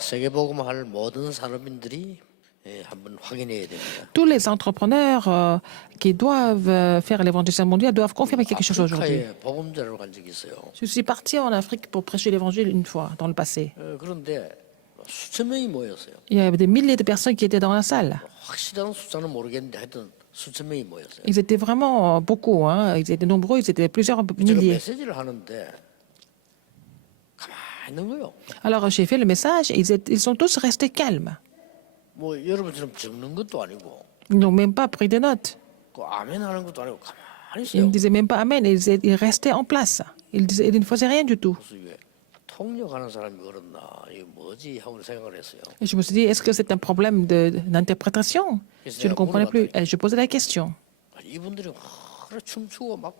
세계복음할 모든 산업인들이 한번 확인해야 됩니다. Tous les entrepreneurs qui doivent faire l'évangélisation mondiale doivent confirmer quelque chose aujourd'hui. 아프리카에 복음자로 간 적이 있어요. Je suis parti en Afrique pour prêcher l'évangile une fois dans le passé. 그런데 수천 명이 모였어요. Il y avait des milliers de personnes qui étaient dans la salle. 확실한 숫자는 모르겠는데 하여튼 수천 명이 모였어요. Ils étaient vraiment beaucoup, hein. Ils étaient nombreux, ils étaient plusieurs 제가 milliers. 메시지를 하는데 가만히 있는 거예요. Alors j'ai fait le message, ils sont tous restés calmes. 뭐 여러분처럼 적는 것도 아니고 Ils n'ont même pas pris de notes. 그 아멘 하는 것도 아니고 가만히 Ils 있어요. ne disaient même pas Amen, ils restaient en place. Ils ne faisaient rien du tout. 그래서 이게 통역하는 사람이 그렇나 이게 뭐지 하고 생각을 했어요. Et je me suis dit, est-ce que c'est un problème d'interprétation? Je ne comprenais plus. Et je posais la question. 이분들이 그래 춤추고 막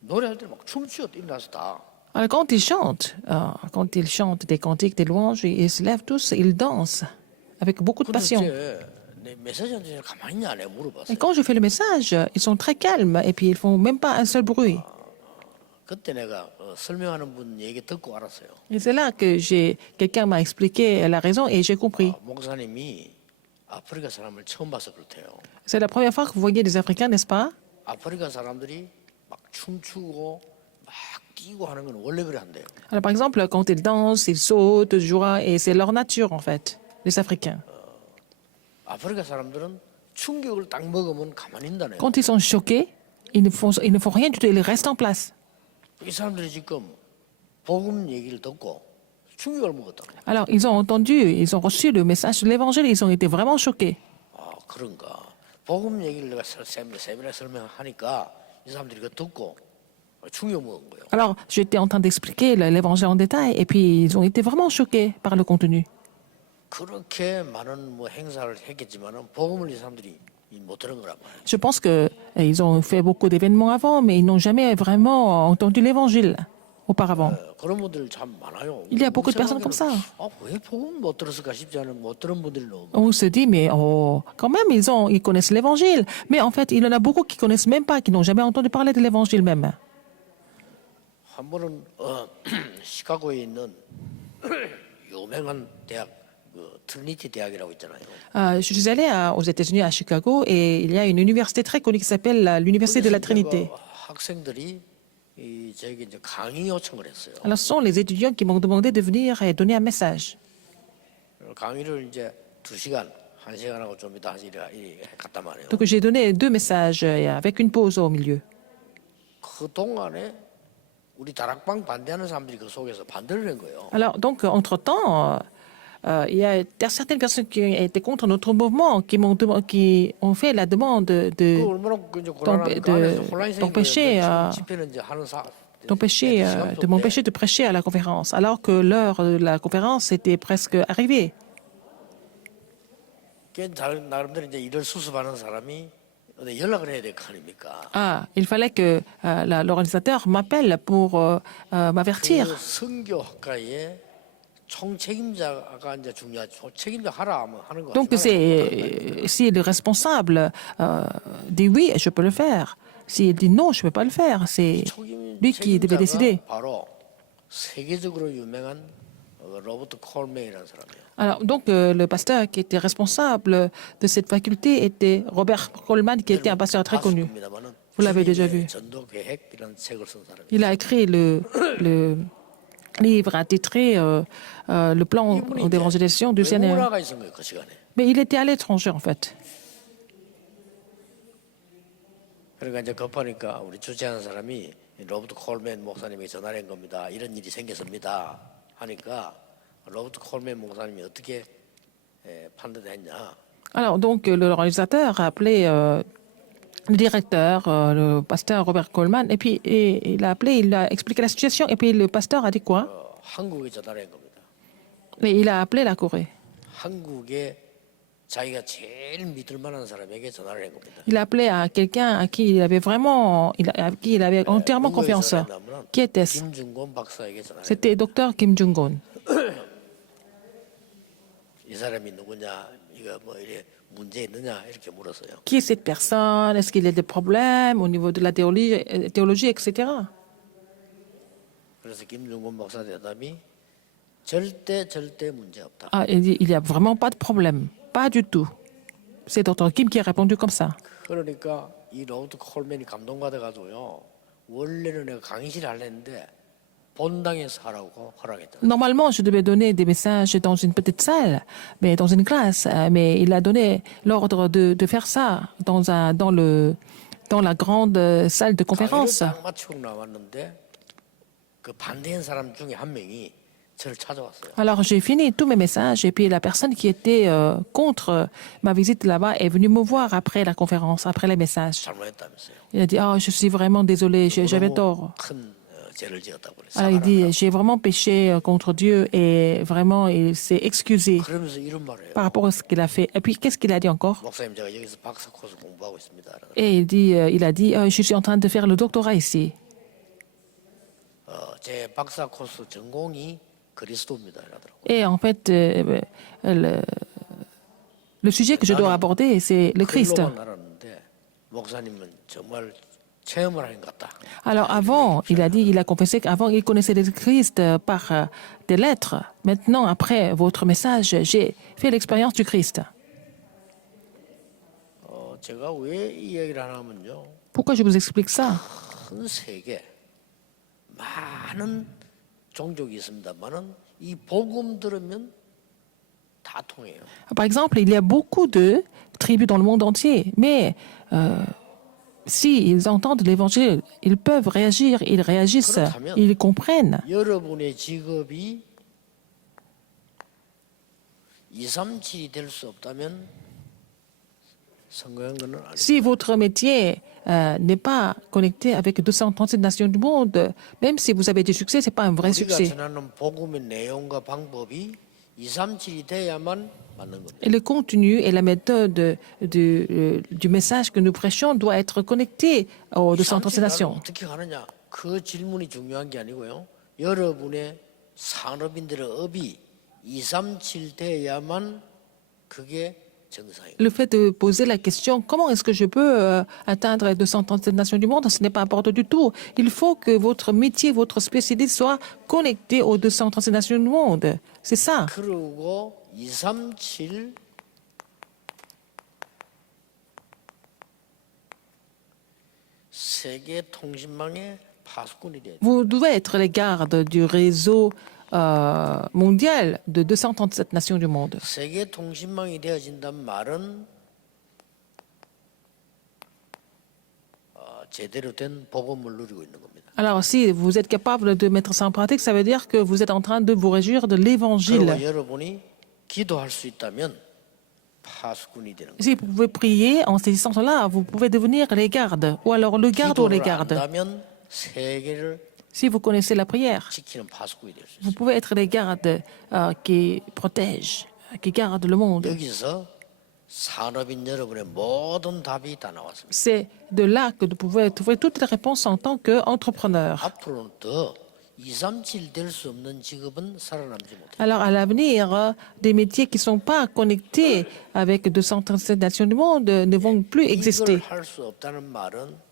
노래할 때 막 춤추어 일어나서 다. Alors, quand ils chantent des cantiques, des louanges, ils se lèvent tous, ils dansent avec beaucoup de 근데 passion. 내 메시지한테 가만히 있냐 내가 물어봤어요. Et quand je fais le message, ils sont très calmes et puis ils font même pas un seul bruit. 그때 내가 설명하는 분 얘기 듣고 알았어요. Et c'est là que quelqu'un m'a expliqué la raison et j'ai compris. 목사님이 아프리카 사람을 처음 봐서 그렇대요. C'est la première fois que vous voyez des Africains, n'est-ce pas? 아프리카 사람들이 막 춤추고 막 뛰고 하는 건 원래 그래 한대요. Alors, par exemple, quand ils dansent, ils sautent de joie et c'est leur nature en fait, les Africains. 아프리카 사람들은 충격을 딱 먹으면 가만히 있다네요. Quand ils sont choqués, ils ne font rien du tout, ils restent en place. 이 사람들이 지금 복음 얘기를 듣고 충격을 먹었다고. Alors, ils ont reçu le message de l'évangile, ils ont été vraiment choqués. 그런가. 복음 얘기를 내가 세미나 설명하니까 이 사람들이 그거 듣고 충격 먹은 거예요. Alors, j'étais en train d'expliquer l'évangile en détail et puis ils ont été vraiment choqués par le contenu. 그렇게 많은 뭐 행사를 했겠지만은 복음을 이 사람들이 못 들은 거란 말이에요. Je pense qu'ils ont fait beaucoup d'événements avant, mais ils n'ont jamais vraiment entendu l'évangile auparavant. 그런 분들 참 많아요. Il y a beaucoup de personnes comme ça. 왜 복음 못 들었을까 싶지 않은 못 들은 분들이 너무. On se dit, mais quand même, ils connaissent l'évangile. Mais en fait, il y en a beaucoup qui connaissent même pas, qui n'ont jamais entendu parler de l'évangile même. 한 번은 시카고에 있는 유명한 대학 트리니티 대학이라고 있잖아요. Je suis allée aux États-Unis, à Chicago, et il y a une université très connue qui s'appelle l'Université de la Trinité. 학생들이 저에게 이제 강의 요청을 했어요. Alors, ce sont les étudiants qui m'ont demandé de venir et donner un message. 강의를 이제 2시간, 1시간하고 좀 이따 갔단 말이에요. Donc, j'ai donné 2 messages avec une pause au milieu. 그 동안에 우리 다락방 반대하는 사람들이 그 속에서 반대를 한 거예요. Alors, donc, entre-temps, il y a certaines personnes qui étaient contre notre mouvement, qui ont fait la demande 그 얼마나 이제 곤란한 그 안에서 혼란이 d'empêcher 생기는 집회는 이제 하는 de m'empêcher de prêcher à la conférence, alors que l'heure de la conférence était presque arrivée. 나름대로 이제 일을 수습하는 사람이 연락을 해야 될 거 아닙니까? Il fallait que l'organisateur m'appelle pour m'avertir. 그 선교학과에 총책임자가 이제 중요하죠. 책임자 하라 하는 거. Donc, si le responsable dit oui, je peux le faire. S'il dit non, je ne peux pas le faire. C'est lui qui devait décider. 바로 세계적으로 유명한 로버트 콜메이라는 사람이에요. Alors, donc, le pasteur qui était responsable de cette faculté était Robert Coleman, qui était un pasteur très connu. Vous l'avez déjà vu. Il a écrit le livre intitulé Le plan d'évangélisation du Seigneur. Mais il était à l'étranger, en fait. 그러니까 이제 급하니까 우리 주최하는 사람이 로버트 콜맨 목사님이 전화를 한 겁니다. 이런 일이 생겼습니다. 하니까 로버트 콜맨 목사님이 어떻게 판단했냐? Alors, donc, l'organisateur a appelé le directeur, le pasteur Robert Coleman, et puis il a appelé, il a expliqué la situation, et puis le pasteur a dit quoi? 한국에 전화를 한 겁니다. Mais il a appelé la Corée. 한국에 자기가 제일 믿을 만한 사람에게 전화를 한 겁니다. Il a appelé à quelqu'un à qui il avait vraiment, à qui il avait entièrement confiance. Qui était-ce? 김중곤 박사에게 전화를. C'était docteur Kim Jong-un. 이 사람이 누구냐? 이거 뭐 이래 문제 있느냐? 이렇게 물었어요. Qui est cette personne? Est-ce qu'il y a des problèmes au niveau de la théologie, etc. 그래서 김중곤 박사 대답이 절대 문제 없다. Ah, il dit, il n'y a vraiment pas de problème. Pas du tout. C'est Dr. Kim qui a répondu comme ça. 그러니까 이 로버트 콜맨이 감동받아가지고요. 원래는 내가 강의실 하려는데 본당에서 하라고 허락했다. Normalement, je devais donner des messages dans une petite salle, mais dans une classe. Mais il a donné l'ordre de faire ça dans la grande salle de 강의를 conférence. 딱 마치고 나왔는데 그 반대한 사람 중에 한 명이 저를 찾아왔어요. Alors, j'ai fini tous mes messages et puis la personne qui était contre ma visite là-bas est venue me voir après la conférence, après les messages. 잘못했다면서요. Il a dit, oh, je suis vraiment désolé, j'avais 너무 tort. 큰 죄를 지었다고 그랬어요. Alors, il dit, j'ai vraiment péché contre Dieu et vraiment, il s'est excusé 그러면서 이런 말을 해요. par rapport à ce qu'il a fait. Et puis, qu'est-ce qu'il a dit encore? 목사님 제가 여기서 박사 코스 공부하고 있습니다. Et il a dit, je suis en train de faire le doctorat ici. 제 박사 코스 전공이 그리스도입니다. 이러더라고요. Et en fait, le sujet que je dois aborder, c'est le Christ. 글로만 알았는데 목사님은 정말 체험을 하는 것 같다. Alors avant, il a confessé qu'avant, il connaissait le Christ par des lettres. Maintenant, après votre message, j'ai fait l'expérience du Christ. 제가 왜 이 얘기를 하냐면요. Pourquoi je vous explique ça? 큰 세계 많은 종족이 있습니다만은 이 복음 들으면 다 통해요. Par exemple, il y a beaucoup de tribus dans le monde entier, mais s'ils entendent l'évangile, ils peuvent réagir, ils réagissent, ils comprennent. 여러분의 직업이 237이 될 수 없다면 성공한 거는 아니에요. Si votre métier n'est pas connecté avec 237 nations du monde, même si vous avez du succès, ce n'est pas un vrai 우리가 succès. 전하는 복음의 내용과 방법이 237이 돼야만 맞는 겁니다. Et le contenu et la méthode du message que nous prêchons doit être connecté aux 237 nations. 어떻게 가느냐? 그 질문이 중요한 게 아니고요. 여러분의 산업인들의 업이 237 돼야만 그게 정상이에요. Le fait de poser la question comment est-ce que je peux atteindre les 237 nations du monde, ce n'est pas important du tout. Il faut que votre métier, votre spécialité soit connecté aux 237 nations du monde. C'est ça. 그리고 237 세계 통신망의 파수꾼이 돼야 돼요. Vous devez être les gardes du réseau mondial de 237 nations du monde. 세계 통신망이 되어진다는 말은 제대로 된 복음을 누리고 있는 겁니다. Alors, si vous êtes capable de mettre ça en pratique, ça veut dire que vous êtes en train de vous réjouir de 그리고 l'évangile. 여러분이 기도할 수 있다면 파수꾼이 되는 거예요. Si vous pouvez prier en saisissant cela, vous pouvez devenir les gardes, ou alors le garde ou les 기도를 gardes. 안다면 세계를 Si vous connaissez la prière, 지키는 파수꾼이 될 수 vous 있어요. pouvez être les gardes qui protègent, qui gardent le monde. 여기서 산업인 여러분의 모든 답이 다 나왔습니다. C'est de là que vous pouvez trouver toutes les réponses en tant qu'entrepreneur. 앞으로는 더 237 될 수 없는 직업은 살아남지 못해요. Alors, à l'avenir, des métiers qui ne sont pas connectés avec 237 nations du monde ne vont plus exister. 이걸 할 수 없다는 말은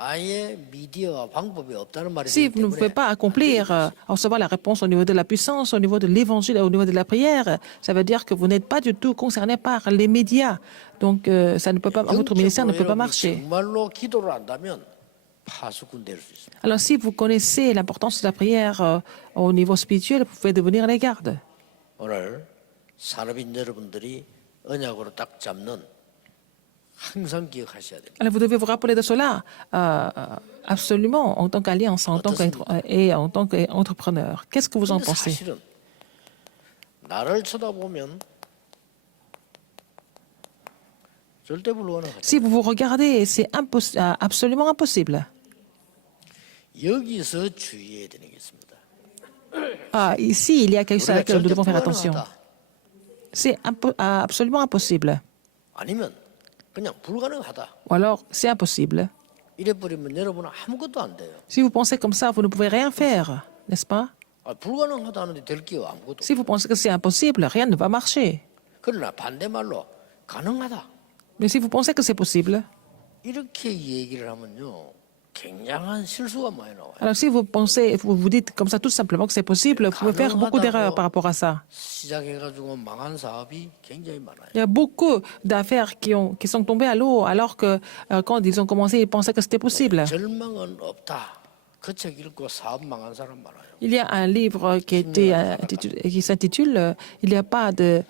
아예 미디어와 방법이 없다는 말이 Si 되기 vous ne pouvez 때문에 pas accomplir, recevoir la réponse au niveau de la puissance, au niveau de l'évangile, au niveau de la prière, ça veut dire que vous n'êtes pas du tout concerné par les médias. Donc, ça ne peut pas, votre ministère ne peut pas 영적으로 marcher. 정말로 기도를 안다면 파수꾼 될 수 있습니다. Alors, si vous connaissez l'importance de la prière au niveau spirituel, vous pouvez devenir les gardes. 오늘 산업인 여러분들이 언약으로 딱 잡는 항상 기억하셔야 됩니다. Alors, vous devez vous rappeler de cela absolument en tant qu'alliance, en tant et en tant qu'entrepreneur. Qu'est-ce que vous en 근데 pensez? 사실은 나를 쳐다보면 절대 불가능하죠. Si vous vous regardez, c'est absolument impossible. 여기서 주의해야 되는 게 있습니다. Ici, il y a quelque chose à 우리가 laquelle nous 절대 devons faire attention. 불가능하다. C'est absolument impossible. 아니면 그냥 불가능하다. Ou alors, c'est impossible. 이래버리면 여러분은 아무것도 안 돼요. Si vous pensez comme ça, vous ne pouvez rien faire, n'est-ce pas? 불가능하다는데 될 게 아무것도. Si vous pensez que c'est impossible, rien ne va marcher. 그러나 반대말로 가능하다. Mais si vous pensez que c'est possible, 이렇게 얘기를 하면요. 굉장한 실수가 많이 나와요. Alors si vous pensez, vous vous dites comme ça tout simplement que c'est possible, vous pouvez faire beaucoup d'erreurs par rapport à ça. 시작해가지고 망한 사업이 굉장히 많아요. Il y a beaucoup d'affaires qui sont tombées à l'eau alors que quand ils ont commencé, ils pensaient que c'était possible. 절망은 없다. 그 책 읽고 사업 망한 사람 많아요. Il y a un livre qui s'intitule Il n'y a pas de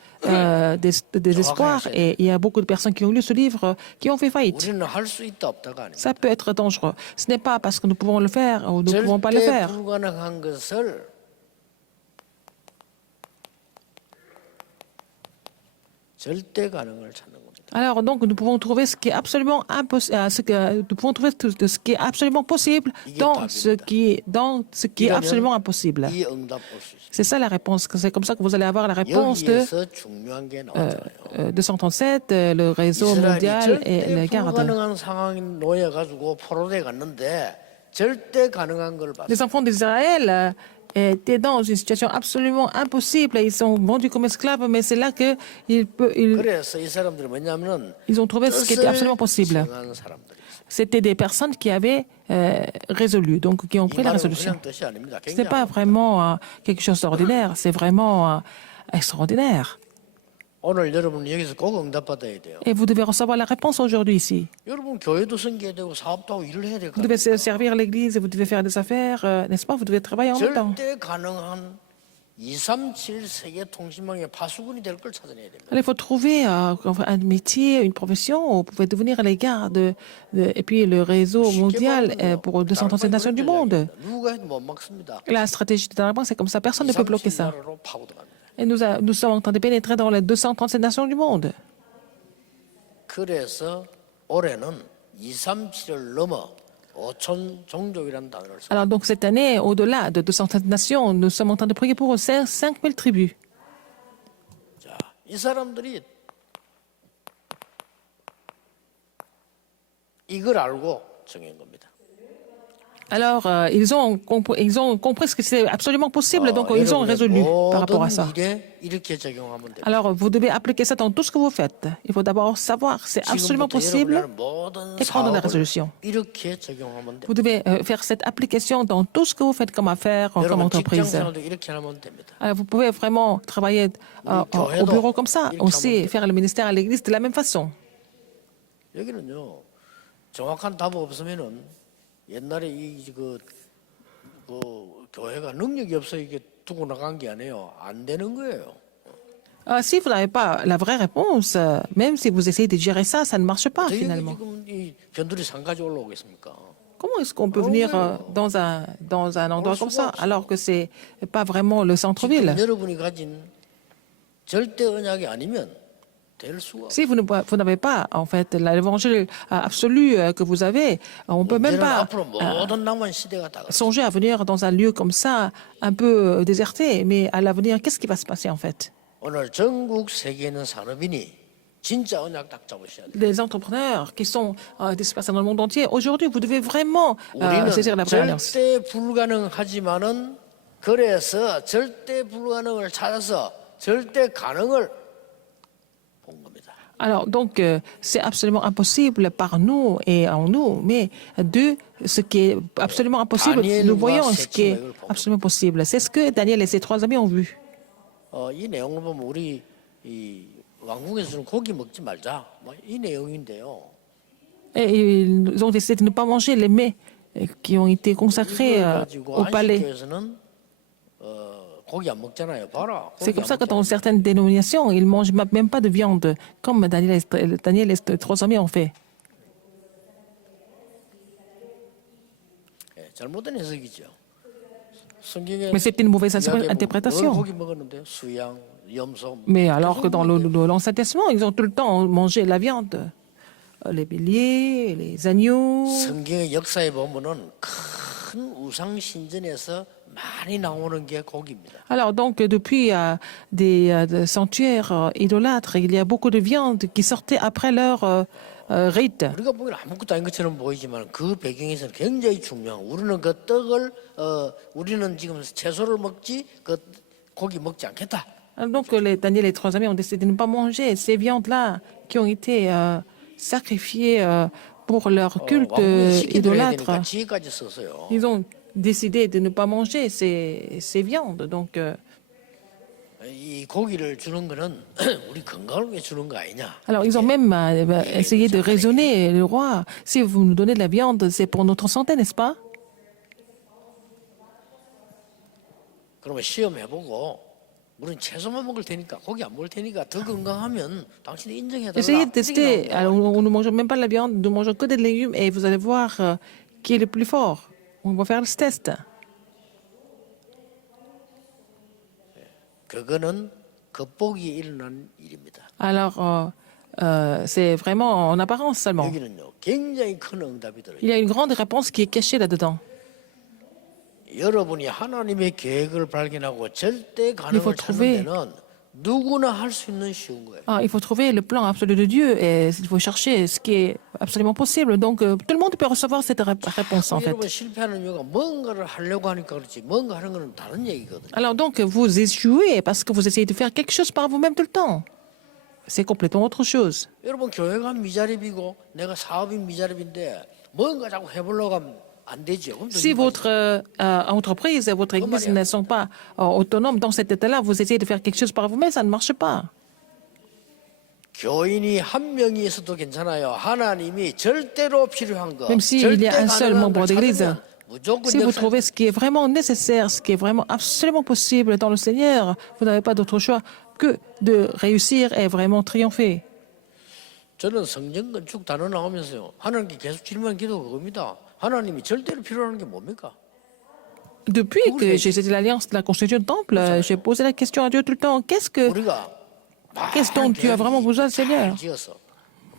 désespoir et il y a beaucoup de personnes qui ont lu ce livre qui ont fait faillite. 우리는 할 수 있다 없다가 아닙니다. Ça peut être dangereux. Ce n'est pas parce que nous pouvons le faire ou nous ne pouvons pas le 절대 faire. 불가능한 것을 절대 가능을 찾는 겁니다. Alors donc nous pouvons trouver ce qui est absolument impossible, nous pouvons trouver ce qui est absolument possible dans ce qui est absolument impossible. 이 응답 볼 수 있어요. C'est ça la réponse. C'est comme ça que vous allez avoir la réponse de 여기에서 중요한 게 나왔잖아요. 237, le réseau mondial et 이스라엘이 les 절대 gardes. 불가능한 상황에 놓여가지고 포로돼 갔는데 절대 가능한 걸 봤어요. Les enfants d'Israël étaient dans une situation absolument impossible. Ils sont vendus comme esclaves, mais c'est là qu'ils 그래서 이 사람들이 뭐냐면은 ont trouvé ce qui était absolument possible. 정한 사람들이. C'était des personnes qui avaient résolu, donc qui ont 이 pris la 말은 résolution. 그냥 뜻이 아닙니다. Ce n'est pas vraiment quelque chose d'ordinaire, c'est vraiment extraordinaire. 오늘 여러분 여기서 꼭 응답받아야 돼요. Et vous devez recevoir la réponse aujourd'hui ici. 여러분 교회도 섬겨야 되고 사업도 하고 일을 해야 될 Vous 거 devez 아니에요. servir l'Église et vous devez faire des affaires, n'est-ce pas? Vous devez travailler en même temps. 절대 가능한 237 세계 통신망의 파수꾼이 될 걸 찾아내야 됩니다. Alors, il faut trouver un métier, une profession où vous pouvez devenir les gardes et puis le réseau mondial pour 237 nations du monde. 누가 해도 못 막습니다. La stratégie de la c'est comme ça, personne ne peut bloquer ça. 237 나라로 파고들어갑니다. Et nous sommes en train de pénétrer dans les 237 nations du monde. 그래서 올해는 237을 넘어 5천 종족이라는 단어를 써. Alors donc cette année, au-delà de 207 nations, nous sommes en train de prier pour 5000 tribus. 자, 이 사람들이 이걸 알고 정한 겁니다. Alors ils ont compris ce que c'est absolument possible, donc ils ont résolu par rapport à ça. 모든 일에 이렇게 적용하면 됩니다. Alors vous devez appliquer ça dans tout ce que vous faites. Il faut d'abord savoir que c'est absolument 지금부터 possible 여러분의 모든 et prendre des 사업을 résolutions. 이렇게 적용하면 Vous 됩니다. devez faire cette application dans tout ce que vous faites comme affaire, comme 여러분 entreprise. 직장생활도 이렇게 하면 됩니다. Alors, vous pouvez vraiment travailler au bureau comme ça, aussi faire le ministère à l'église de la même façon. 여기는요 정확한 답 없으면은 옛날에 교회가 능력이 없어 이게 두고 나간 게 아니에요. 안 되는 거예요. Si vous n'avez pas la vraie réponse, même si vous essayez de gérer ça, ça ne marche pas 여기 finalement. 지금 이 변두리 산까지 올라오겠습니까? Comment est-ce qu'on peut venir dans un endroit comme ça alors que c'est pas vraiment le centre-ville? 지금 여러분이 가진 절대 언약이 아니면 될 수가 없어요. Si vous n'avez pas en fait l'évangile absolu que vous avez, on peut même 이제는 pas 앞으로 모든 남은 시대가 다 songer à venir dans un lieu comme ça, un peu déserté. Mais à l'avenir, qu'est-ce qui va se passer en fait? 오늘 전국 세계에 있는 산업인이 진짜 언약 딱 잡으셔야 돼요. Les entrepreneurs qui sont dispersés dans le monde entier, aujourd'hui, vous devez vraiment 우리는 saisir la vraie alliance. 절대 불가능하지만은 그래서 절대 불가능을 찾아서 절대 가능을 본 겁니다. Alors, donc, c'est absolument impossible par nous et en nous, mais de ce qui est absolument impossible, nous voyons ce qui est absolument possible. C'est ce que Daniel et ses trois amis ont vu. 이 내용을 보면 우리 이 왕궁에서는 고기 먹지 말자. 뭐 이 내용인데요. Et ils ont décidé de ne pas manger les mets qui ont été consacrés 이걸 가지고 au palais. 안식교에서는 고기 안 먹잖아요. 봐라. C'est 고기 comme 안 ça que dans 먹잖아요. certaines dénominations, ils ne mangent même pas de viande, comme Daniel et ses trois amis ont fait. 예, 잘못된 해석이죠. 성경에 Mais c'est une mauvaise 이야기해보면 늘 interprétation. 고기 먹었는데 수양, 염소. Mais alors que dans l'Ancien Testament, ils ont tout le temps mangé la viande. Les béliers, les agneaux. 성경의 역사에 보면은 큰 우상 신전에서 많이 나오는 게 고기입니다. Alors donc, depuis des sanctuaires idolâtres, il y a beaucoup de viande qui sortait après leur rite. 우리가 보기엔 아무것도 아닌 것처럼 보이지만 그 배경에서는 굉장히 중요한. 우리는 그 떡을 우리는 지금 채소를 먹지 그 고기 먹지 않겠다. Donc, Daniel et les trois amis ont décidé de ne pas manger ces viandes-là qui ont été sacrifiées pour leur culte 왕궁에서 식기들을 해야 idolâtre, 되니까 지혜까지 썼어요. ils ont décidé de ne pas manger ces viandes. Donc, 이 고기를 주는 거는 우리 건강을 위해 주는 거 아니냐? alors, ils ont même essayé de raisonner, le roi, si vous nous donnez de la viande, c'est pour notre santé, n'est-ce pas? 그러면 시험해보고 우리는 채소만 먹을 테니까 고기 안 먹을 테니까 더 건강하면 당신이 인정해달라. Essayez de tester. Alors, on ne mange même pas de la viande, nous ne mangeons que des légumes et vous allez voir qui est le plus fort. On va faire ce test. 그거는 극복이 일어난 일입니다. Alors, c'est vraiment en apparence seulement. 여기는요 굉장히 큰 응답이 들어요. Il y a une grande réponse qui est cachée là-dedans. 여러분이 하나님의 계획을 발견하고 절대 Il faut 가능을 찾는 trouver- 데는 누구나 할 수 있는 쉬운 거예요. Ah, il faut trouver le plan absolu de Dieu et il faut chercher ce qui est absolument possible. Donc, tout le monde peut recevoir cette réponse, en fait. 여러분 실패하는 이유가 뭔가를 하려고 하니까 그렇지 뭔가 하는 거는 다른 얘기거든요. Alors, donc, vous échouez parce que vous essayez de faire quelque chose par vous-même tout le temps. C'est complètement autre chose. 여러분 교회가 미자립이고 내가 사업이 미자립인데 뭔가 자꾸 해보려고 하면 안 되죠. 그럼 또 Si 이거 votre entreprise et votre église ne sont pas autonomes dans cet état-là, vous essayez de faire quelque chose par vous-même, ça ne marche pas. 교인이 한 명이 있어도 괜찮아요. 하나님이 절대로 필요한 거, Même s'il y a un seul 가능한 membre 걸 d'église, 찾으면 무조건 si vous 역사. trouvez ce qui est vraiment nécessaire, ce qui est vraiment absolument possible dans le Seigneur, vous n'avez pas d'autre choix que de réussir et vraiment triompher. 저는 성전 건축 단어 나오면서요. 하나님께 계속 질문한 기도가 그겁니다. 하나님이 절대로 필요한 게 뭡니까? Depuis que j'ai saisi l'alliance de la construction du temple, j'ai posé la question à Dieu tout le temps, 우리가 qu'est-ce dont tu as vraiment besoin, Seigneur? 지어서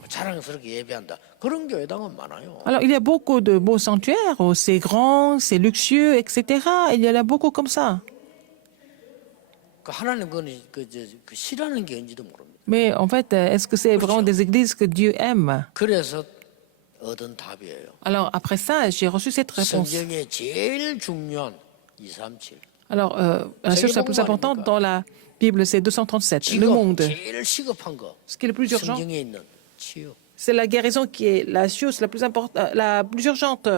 자랑스럽게 예배한다. 그런 교회당은 많아요. Alors, il y a beaucoup de beaux sanctuaires, c'est grand, c'est luxueux, etc. Il y en a beaucoup comme ça. 그 하나님 그 싫어하는 게 뭔지도 모릅니다. Mais en fait, est-ce que c'est vraiment des églises que Dieu aime? 그래서 얻은 답이에요. Alors, après ça, j'ai reçu cette réponse. 성경에 제일 중요한 237. Alors, la chose la plus importante dans la Bible, c'est 237, le 지금 monde. 제일 시급한 거 Ce qui est le plus urgent, 성경에 있는 치유. c'est la guérison qui est la chose la plus importante, la plus urgente.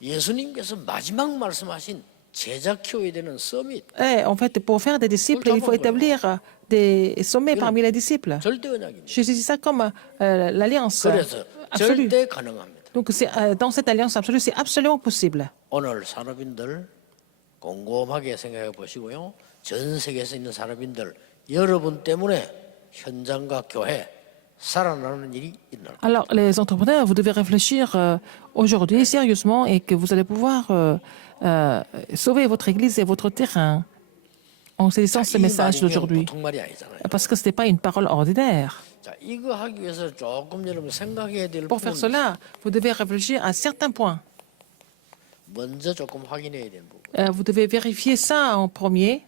예수님께서 마지막 말씀하신 제자 키워야 되는 서밋 Et en fait, pour faire des disciples, il faut établir des sommets parmi les disciples. 절대 언약입니다. Je saisis ça comme l'alliance 그래서 absolue. 절대 가능합니다. Donc, dans cette alliance absolue, c'est absolument possible. 오늘 산업인들 곰곰하게 생각해 보시고요. 전 세계에서 있는 산업인들 여러분 때문에 현장과 교회 살아나는 일이 일어납니다. Alors, les entrepreneurs, vous devez réfléchir aujourd'hui sérieusement et que vous allez pouvoir sauver votre église et votre terrain en saisissant ce 이 message 말이 d'aujourd'hui. 보통 말이 아니잖아요. Parce que ce n'était pas une parole ordinaire. 자, 이거 하기 위해서 조금 여러분 생각해야 될 Pour faire 부분은 cela, vous devez réfléchir à certains points. 먼저 조금 확인해야 되는 부분. Vous devez vérifier ça en premier.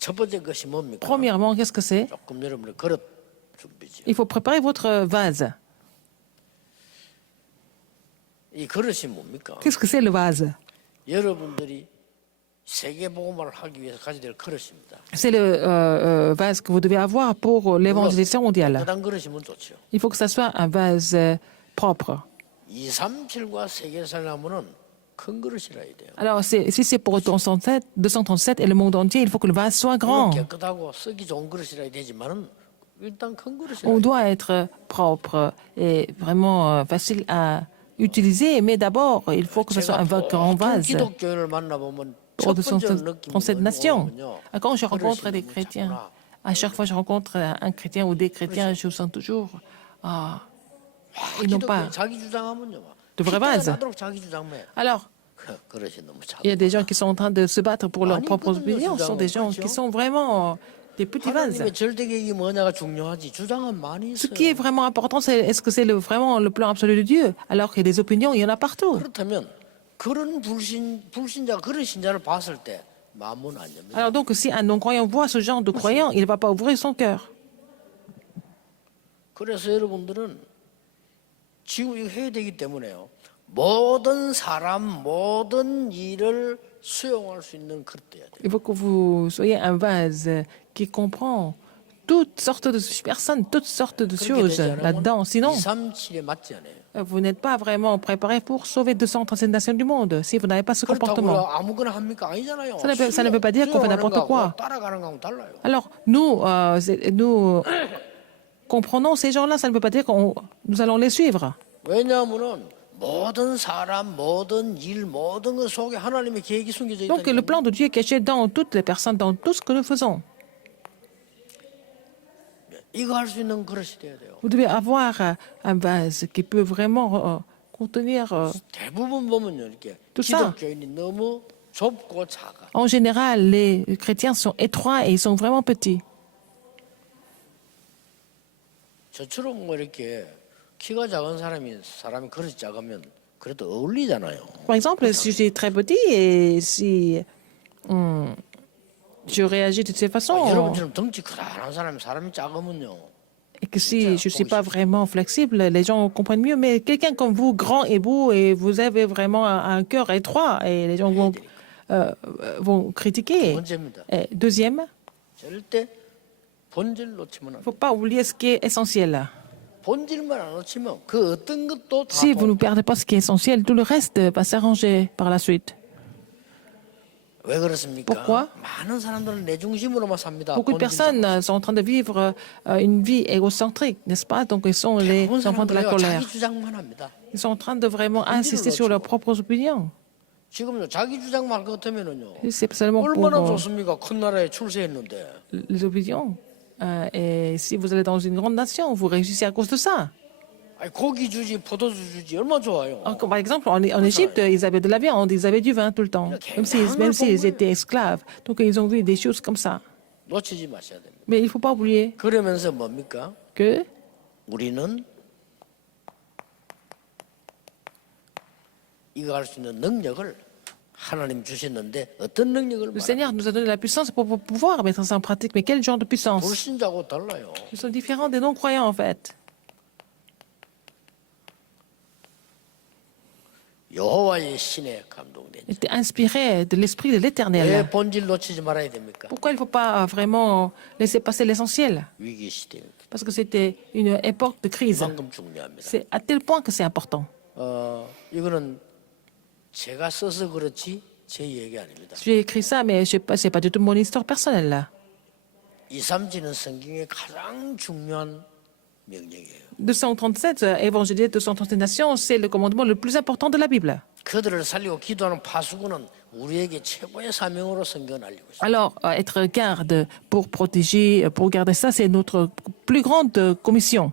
첫 번째 것이 뭡니까? Premièrement, qu'est-ce que c'est? 조금 여러분의 그릇 준비죠. Il faut préparer votre vase. 이 그릇이 뭡니까? Qu'est-ce que c'est le vase? 여러분들이 세계 복음화를 하기 위해서 가져야 될 그릇입니다. C'est le vase que vous devez avoir pour l'évangélisation mondiale. 깨끗한 그릇이면 좋죠. Il faut que ça soit un vase propre. 237과 세계를 살려면은 큰 그릇이라 해야 돼요. Alors, si c'est pour 237 et le monde entier, il faut que le vase soit grand. 깨끗하고 쓰기 좋은 그릇이라 해야 되지만은 일단 큰 그릇이라. On doit être propre et vraiment facile à utiliser, mais d'abord, il faut que ce soit un grand vase. 기독교인을 만나보면 Pour 첫 번째 237 nations. Quand je rencontre des 너무 chrétiens, 작구나. à chaque fois que je rencontre un chrétien ou des chrétiens, je sens toujours, ils n'ont pas 기독교인 자기 주장하면요. de vrai vase. 나도록 자기 주장해. Alors, 그릇이 너무 작아. il y a des gens qui sont en train de se battre pour leurs 아니, propres 그거는요, opinions. Ce sont des gens 주장은 qui sont vraiment des petits vases. 하나님의 절대계획이 뭐냐가 중요하지. 주장은 많이 Ce 있어요. qui est vraiment important, c'est est-ce que c'est vraiment le plan absolu de Dieu? Alors qu'il y a des opinions, il y en a partout. 그렇다면 그런 불신자 그런 신자를 봤을 때 마음은 안 엽니다. Alors donc, si un non-croyant voit ce genre de croyant, il ne va pas ouvrir son cœur. 그래서 여러분들은 지금 이거 해야 되기 때문에요. 모든 사람 모든 일을 수용할 수 있는 그릇 돼야 돼요. Il faut que vous soyez un vase qui comprend toutes sortes de personnes, toutes sortes de 그렇게 choses 되지 않으면 là-dedans. Sinon, 237에 맞지 않아요. vous n'êtes pas vraiment préparé pour sauver 237 nations du monde si vous n'avez pas ce 그렇다고 comportement. 아무거나 합니까? 아니잖아요. Ça ne veut pas dire qu'on fait n'importe quoi. 따라가는 거하고 달라요. Alors, nous comprenons ces gens-là, ça ne veut pas dire que nous allons les suivre. 왜냐하면은 모든 사람, 모든 일, 모든 것 속에 하나님의 계획이 숨겨져 Donc, le 있다니까. plan de Dieu est caché dans toutes les personnes, dans tout ce que nous faisons. 이거 할 수 있는 그릇이 돼야 돼요. Vous devez avoir un vase qui peut vraiment contenir 대부분 보면요, 이렇게 tout ça. 기독교인이 너무 좁고 작아. En général, les chrétiens sont étroits et ils sont vraiment petits. 저처럼 뭐 이렇게 키가 작은 사람이 그릇이 작으면 그래도 어울리잖아요. Par exemple, si je suis très petit et si je réagis de cette façon, 여러분처럼 덩치 크다란 사람이 작으면요. et que si je ne suis pas vraiment flexible, les gens comprennent mieux. Mais quelqu'un comme vous, grand et beau, et vous avez vraiment un cœur étroit, et les gens vont critiquer. 번째입니다. Et deuxième, 절대 본질 놓치면 il 안 ne 돼. faut pas oublier ce qui est essentiel. 본질만 안 놓치면 그 어떤 것도 다 Si vous ne perdez pas ce qui est essentiel, tout le reste va s'arranger par la suite. 왜 그렇습니까? Pourquoi? 많은 사람들은 내 중심으로만 삽니다. Beaucoup de personnes sont en train de vivre une vie égocentrique, n'est-ce pas? Donc, ils sont les 대부분 enfants de la 사람들이 colère. 자기 주장만 합니다. Ils sont en train de vraiment insister sur leurs propres opinions. 지금요 자기 주장만 할 것 같으면은요 C'est seulement pour 얼마나 좋습니까? 큰 나라에 출세했는데 les opinions. Et si vous allez dans une grande nation, vous réussissez à cause de ça. 아니, 고기 주지 포도주 주지 얼마나 좋아요. Alors, par exemple, en Égypte, ils avaient de la viande, ils avaient du vin tout le temps, même s'ils étaient esclaves. Donc, ils ont vu des choses comme ça. 놓치지 마셔야 됩니다. Mais il ne faut pas oublier 그러면서 뭡니까? que 우리는 이거 할 수 있는 능력을 하나님 주셨는데 어떤 능력을 le Seigneur nous a donné la puissance pour pouvoir mettre ça en pratique. Mais quel genre de puissance? 불신자하고 달라요. Nous sommes différents des non-croyants, en fait. 여호와의 신에 감동된. Il était inspiré de l'Esprit de 왜 l'Éternel. 본질 놓치지 말아야 됩니까? Pourquoi il ne faut pas vraiment laisser passer l'essentiel? 위기 시대입니다. Parce que c'était une époque de crise. 그만큼 중요합니다. C'est à tel point que c'est important. 이거는 제가 써서 그렇지 제 얘기 아닙니다. J'ai écrit ça, mais ce n'est pas du tout mon histoire personnelle, là. 237는 성경의 가장 중요한 명령이에요. 237, évangéliser 237 nations, c'est le commandement le plus important de la Bible. 그들을 살리고 기도하는 파수꾼은 우리에게 최고의 사명으로 성경을 알리고 있어요. Alors, être garde pour protéger, pour garder ça, c'est notre plus grande commission.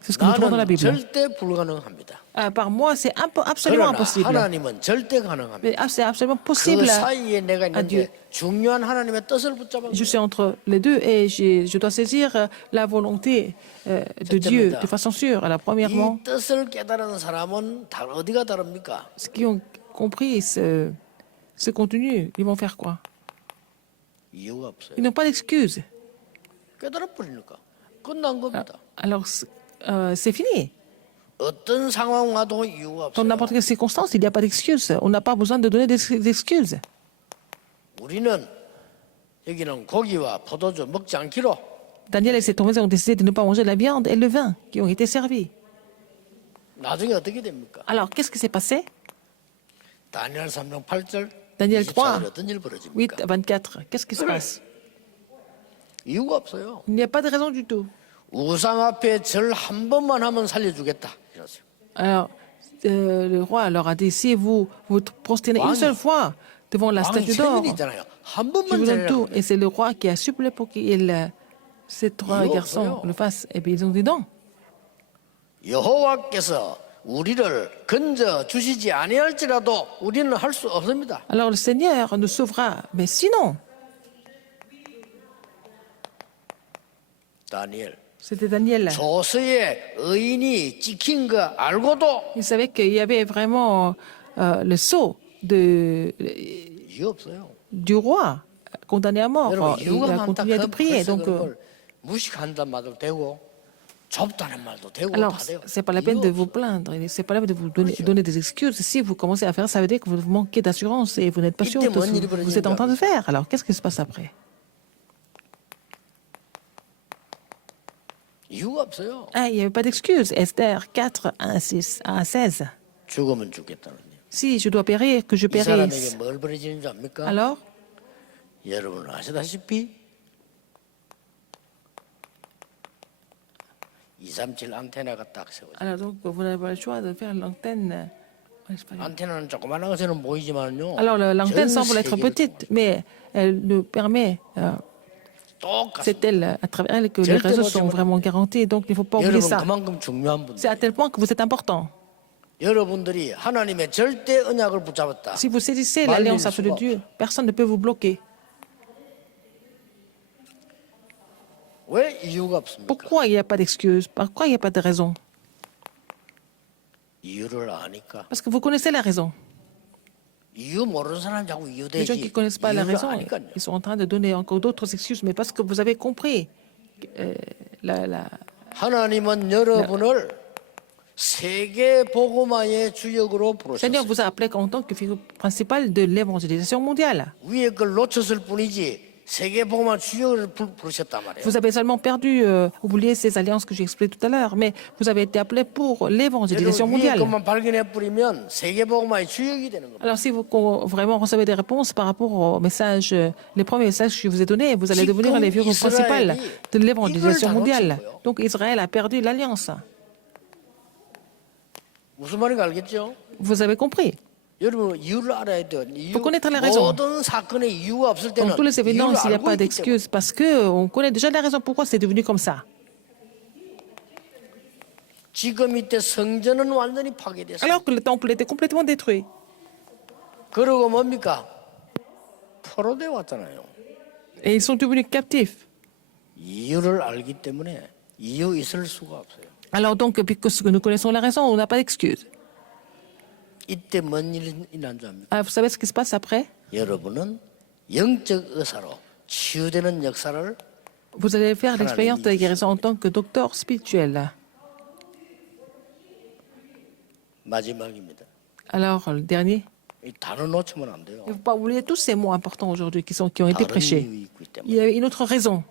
C'est ce que nous trouvons dans la 나는 Bible. 절대 불가능합니다. Par moi, c'est absolument 그러나 impossible. 하나님은 절대 가능합니다. Mais c'est absolument 그 possible. 사이에 내가 Dieu. 있는데 중요한 하나님의 뜻을 붙잡아. Je suis entre les deux et je dois saisir la volonté de Dieu de façon sûre. Alors, premièrement, 이 뜻을 깨달은 사람은 어디가 다릅니까? ceux qui ont compris ce contenu, ils vont faire quoi? 이유가 없어요. Ils n'ont pas d'excuses. 깨달아 버리니까 끝난 겁니다. Alors, c'est fini. 어떤 상황 와도 이유가 Dans 없어요. n'importe quelle circonstance, il n'y a pas d'excuses. On n'a pas besoin de donner des excuses. 우리는 여기는 고기와 포도주 먹지 않기로 Daniel et ses tombés ont décidé de ne pas manger la viande et le vin qui ont été servis. 나중에 어떻게 됩니까? Alors, qu'est-ce qui s'est passé? 다니엘 3장 8절 Daniel 3, 어떤 일 8 벌어집니까? à 24. Qu'est-ce qui se passe? 이유가 없어요. Il n'y a pas de raison du tout. 우상 앞에 절 한 번만 하면 살려주겠다. 이러세요. Alors, le roi leur a dit, si vous vous prosternez une seule fois devant la 왕이 statue d'or, 세민이 있잖아요. 한 je 번만 vous donne tout. 살려라. Et c'est le roi qui a supplié pour ces trois Yo, garçons yo. le fassent. Et bien, ils ont dit non. 여호와께서 우리를 건져 주시지 아니할지라도 우리는 할 수 없습니다. Alors, le Seigneur nous sauvera. Mais sinon, 다니엘 c'était Daniel. 조서에 의인이 찍힌 거 알고도 Il savait qu'il y avait vraiment le sceau 이유 없어요. du roi condamné à mort. 여러분 Il 이유가 a 많다. continué de prier. 그래서 Donc, 그걸 무식한단 말도 되고 좁다는 말도 되고 alors, 다 돼요. c'est pas la peine de vous plaindre. C'est pas la peine de vous donner des excuses. Si vous commencez à faire ça, veut dire que vous manquez d'assurance et vous n'êtes pas sûr de ce que vous êtes en train de faire. Alors, qu'est-ce qui se passe après? 이유가 없어요. Ah, il n'y avait pas d'excuse. Esther 4, 1 à 16. 죽으면 죽겠다는 요 Si je dois périr, que je 이 사람에게 périsse. 뭘 벌어지는 줄 압니까? Alors, 여러분 아시다시피 237 안테나가 딱 세워져. alors donc, vous n'avez pas le choix de faire l'antenne. en espagnol. 안테나는 조그마한 것에는 보이지만요. Alors, l'antenne 전 semble être 세계를 petite, mais elle nous permet, 똑같습니다. c'est elle, à travers elle, que les réseaux sont vraiment garantis. Donc, il ne faut pas oublier 여러분 ça. 그만큼 중요한 C'est à 분들. tel point que vous êtes important. 여러분들이 하나님의 절대 언약을 붙잡았다. Si vous saisissez 말릴 l'alliance absolue de 수가 Dieu, personne ne peut vous bloquer. 왜 이유가 없습니까? Pourquoi il n'y a pas d'excuse? Pourquoi il n'y a pas de raison? 이유를 아니까. Parce que vous connaissez la raison. 이유 모르는 사람 자꾸 이유 Les gens qui 대지. ne connaissent pas la 이유를 raison, 아니까요. ils sont en train de donner encore d'autres excuses, mais parce que vous avez compris la, 하나님은 여러분을 세계 복음화의 주역으로 Seigneur 부르셨어요. vous a appelé en tant que figure principale de l'évangélisation mondiale. 위에 걸 놓쳤을 뿐이지 세계 복음화 주역을 부르셨단 말이에요. Vous avez seulement perdu, oublié ces alliances que j'ai expliquées tout à l'heure, mais vous avez été appelé pour l'évangélisation 여러분 위에 mondiale. 것만 발견해 뿌리면 세계 복음화의 주역이 되는 겁니다. Alors si vous vraiment recevez des réponses par rapport aux messages, les premiers messages que je vous ai donnés, vous allez devenir les figures principales de l'évangélisation mondiale. Donc Israël a perdu l'alliance. 무슨 말인지 알겠죠? Vous avez compris. 여러분 이유를 알아야 돼요. 이유, Faut connaître la raison. 모든 사건에 이유가 없을 때는 Dans tous les 이유를 événements, s'il n'y a 알고 pas 있기 때문에. d'excuse, parce qu'on connaît déjà la raison pourquoi c'est devenu comme ça. 지금 이때 성전은 완전히 파괴됐어요. Alors que le temple était complètement détruit. 그러고 뭡니까? 포로돼 왔잖아요. Et ils sont devenus captifs. 이유를 알기 때문에 이유 있을 수가 없어요. Alors donc, puisque nous connaissons la raison, on n'a pas d'excuse. 이때 뭔 일이 난 줄 압니까? Ah, vous savez ce qui se passe après? 여러분은 영적 의사로 치유되는 역사를 Vous allez faire l'expérience de la guérison en tant que docteur spirituel. 마지막입니다. Alors, le dernier, 이 단어 놓치면 안 돼요. il ne faut pas oublier tous ces mots importants aujourd'hui qui ont été 다른 prêchés. 이유 있기 때문에 Il y a une autre raison.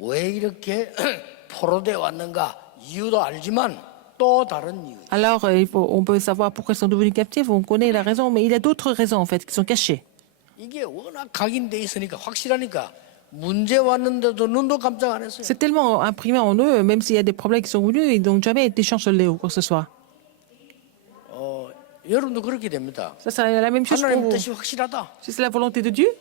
왜 이렇게 포로돼 왔는가 이유도 알지만 또 다른 이유. Alors, on peut savoir pourquoi ils sont devenus captifs, on connaît la raison, mais il y a d'autres raisons en fait qui sont cachées. 이게 워낙 각인돼 있으니까 확실하니까 문제 왔는데도 눈도 깜짝 안 했어요. C'est tellement imprimé en eux, même s'il y a des problèmes qui sont venus, ils n'ont jamais été chancelés ou quoi que ce soit. 여러분도 그렇게 됩니다. Ça, c'est la même chose pour 하나님 vous. 뜻이 확실하다. Si c'est la volonté de Dieu,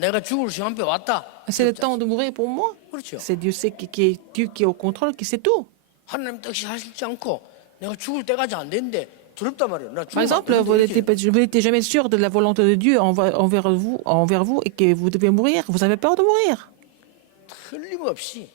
내가 죽을 시간표 왔다. c'est le temps de mourir pour moi. 그렇죠. C'est Dieu qui est Dieu qui est au contrôle, qui sait tout. 하나님 뜻이 하실지 않고 내가 죽을 때까지 안 됐는데 두렵단 말이에요. 나 Par 죽으면 안 exemple, 되는데 vous n'étiez jamais sûr de la volonté de Dieu envers vous et que vous devez mourir. Vous avez peur de mourir. 틀림없이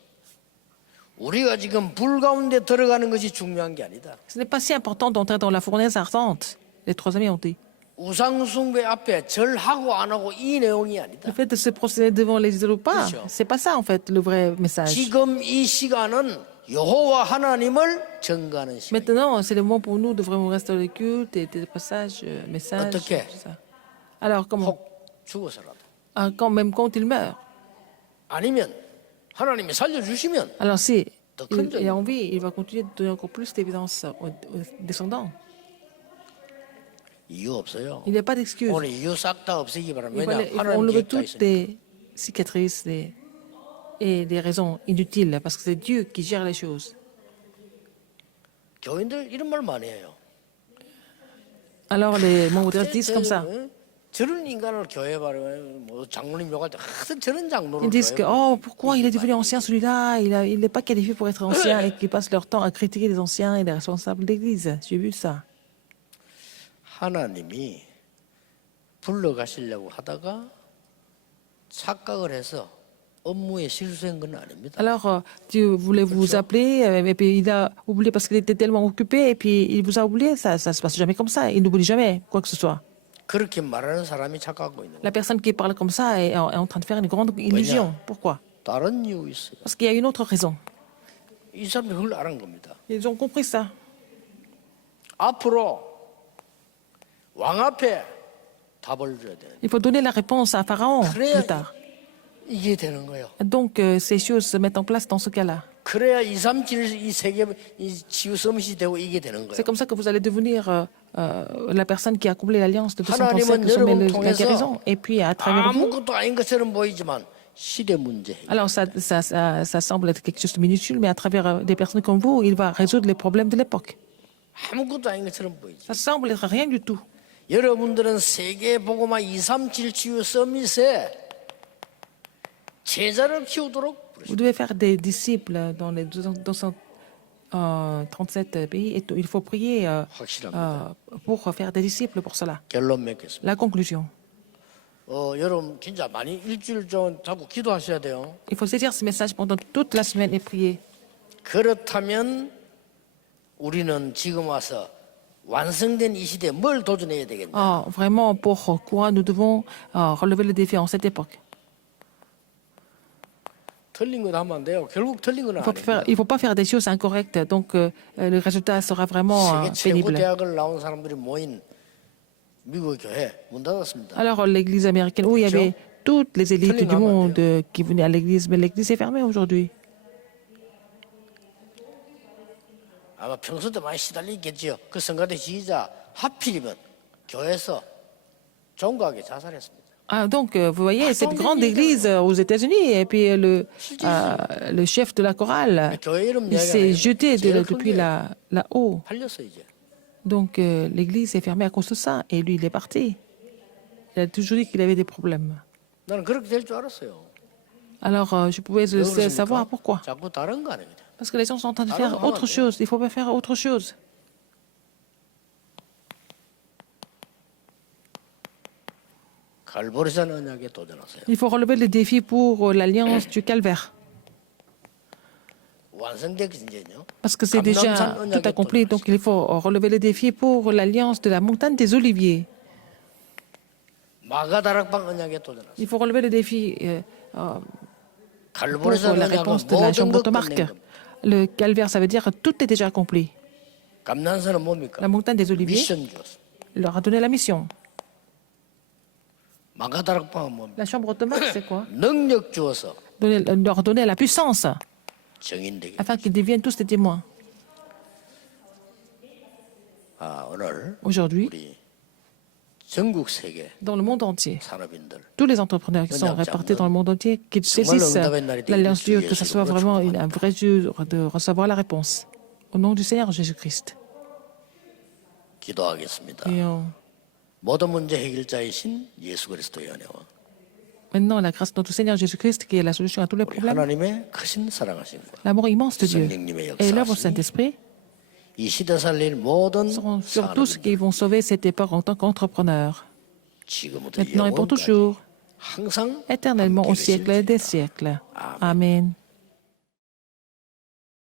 우리가 지금 불 가운데 들어가는 것이 중요한 게 아니다. Ce n'est pas si important d'entrer dans la fournaise ardente. Les trois amis ont dit. 우상 숭배 앞에 절하고 안 하고 이 내용이 아니다. Le fait de se procéder devant les idoles ou pas, Bien sûr. c'est pas ça en fait le vrai message. 지금 이 시간은 여호와 하나님을 증거하는 시간. Maintenant, c'est le moment pour nous de vraiment rester le culte et des passages, messages. 어떻게? Tout ça. Alors, comment? 혹 죽어서라도. Même quand il meurt. 아니면 하나님이 살려주시면 Alors, si 더 il 큰 est en vie, il va continuer de donner encore plus d'évidence aux descendants. 이유 없어요. Il n'y a pas d'excuse. 오늘 이유 싹 다 없애기 바랍니다. Il 왜냐 faut 하나님 enlever 계획 다 toutes 있으니까. les cicatrices et les raisons inutiles, parce que c'est Dieu qui gère les choses. 교인들 이런 말 많이 해요. Alors, les membres de disent comme ça. 저런 인간을 교회 바르면 뭐 장로님 욕할 때 하여튼 저런 장로를 Ils disent que, 교회 oh, pourquoi il est devenu ancien celui-là? Il n'est pas qualifié pour être ancien et qu'ils passent leur temps à critiquer les anciens et les responsables d'église. J'ai vu ça. 하나님이 불러가시려고 하다가 착각을 해서 업무에 실수한 건 아닙니다. Alors, Dieu voulait vous appeler, et puis il a oublié parce qu'il était tellement occupé, et puis il vous a oublié. Ça se passe jamais comme ça. Il n'oublie jamais quoi que ce soit. 그렇게 말하는 사람이 착각하고 있는 거예요. La personne qui parle comme ça est en train de faire une grande illusion. Pourquoi? 다른 이유 있어요. Parce qu'il y a une autre raison. 이 사람이 그걸 알은 겁니다. Ils ont compris ça. 앞으로 왕 앞에 답을 줘야 돼요. Il faut donner la réponse à Pharaon plus tard. 이게 되는 거예요. Donc, ces choses se mettent en place dans ce cas-là. 그래야 2, 3, 7, 이 세계 이 치유 서밋이 되고 이게 되는 거예요. C'est comme ça que vous allez devenir la personne qui a comblé l'alliance de 237, 하나님은 le sommet de 여러분을 la 통해서 guérison. Et puis à travers vous, 아무것도 아닌 것처럼 보이지만 시대 문제. alors ça semble être quelque chose de minuscule, mais à travers des personnes comme vous, il va résoudre les problèmes de l'époque. 아무것도 아닌 것처럼 보이지. Ça semble être rien du tout. 여러분들은 세계 복음화 237 치유 서밋에 제자를 키우도록 Vous devez faire des disciples dans les 237 pays et il faut prier 확실합니다. pour faire des disciples pour cela. 결론 맺겠습니다. La conclusion. 여러분 진짜 많이 일주일 좀 자꾸 기도하셔야 돼요. Il faut saisir ce message pendant toute la semaine et prier. 그렇다면 우리는 지금 와서 완성된 이 시대에 뭘 도전해야 되겠냐? Vraiment, pour quoi nous devons relever le défi en cette époque. 틀린 건 하면 안 돼요. 결국 틀린 건 아니에요. Il ne faut pas faire des choses incorrectes, donc le résultat sera vraiment 세계 최고 pénible. 대학을 나온 사람들이 모인 미국 교회 문 닫았습니다. Alors, l'église américaine, où il y avait toutes les élites du monde qui venaient à l'église, mais l'église est fermée aujourd'hui. 아마 평소 때 많이 시달리겠지요. 그 성가대 지휘자 하필이면 교회에서 종교하게 자살했습니다. Donc, vous voyez, cette grande église aux États-Unis, et puis le chef de la chorale, 교회 이름 il 이야기 안 s'est 해요. jeté 제일 큰 depuis 게 là-haut. 팔렸어 이제. Donc, l'église est fermée à cause de ça, et lui, il est parti. Il a toujours dit qu'il avait des problèmes. 나는 그렇게 될 줄 알았어요. Alors, je pouvais 왜 그렇습니까? savoir pourquoi. 자꾸 다른 거 아니에요. Parce que les gens sont en train de faire autre chose. Il ne faut pas faire autre chose. 갈보리산 언약에 도전하세요. Il faut relever le défi pour l'alliance du calvaire. 완성되기 전에요. Parce que c'est déjà tout accompli, donc il faut relever le défi pour l'alliance de la montagne des Oliviers. 마가다락방 언약에 도전하세요. Il faut relever le défi pour 갈보리산 la 언약은 réponse de la 모든 chambre 것 de 끝낸 Marc. 겁니다. Le calvaire, ça veut dire que tout est déjà accompli. 감난산은 뭡니까? La montagne des Oliviers 미션 주었어. il leur a donné la mission. 마가다락방은 뭡니까? La chambre de Marc, c'est quoi? 능력 주어서 Leur donner la puissance 정인되게. afin qu'ils deviennent tous des témoins. 오늘 Aujourd'hui, 우리 전국 세계 dans le monde entier, 산업인들 tous les entrepreneurs qui sont répartis dans le monde entier, qu'ils saisissent l'Alliance Dieu, que ce soit vraiment un vrai jour de recevoir la réponse. Au nom du Seigneur Jésus-Christ. 기도하겠습니다. Et 모든 문제 해결자이신 예수 그리스도의 은혜와 maintenant, la grâce de notre Seigneur Jésus-Christ, qui est la solution à tous les 우리 problèmes, 하나님의 크신 사랑하심과 l'amour immense de Dieu 성령님의 et l'œuvre du 역사하심이 Saint-Esprit 이 시대 살릴 모든 seront sur tous 사람들 qui vont sauver cette époque en tant qu'entrepreneurs, 지금부터 maintenant et pour 영원까지 toujours, 항상 éternellement 함께 au siècle 계실지어다. des siècles. Amen.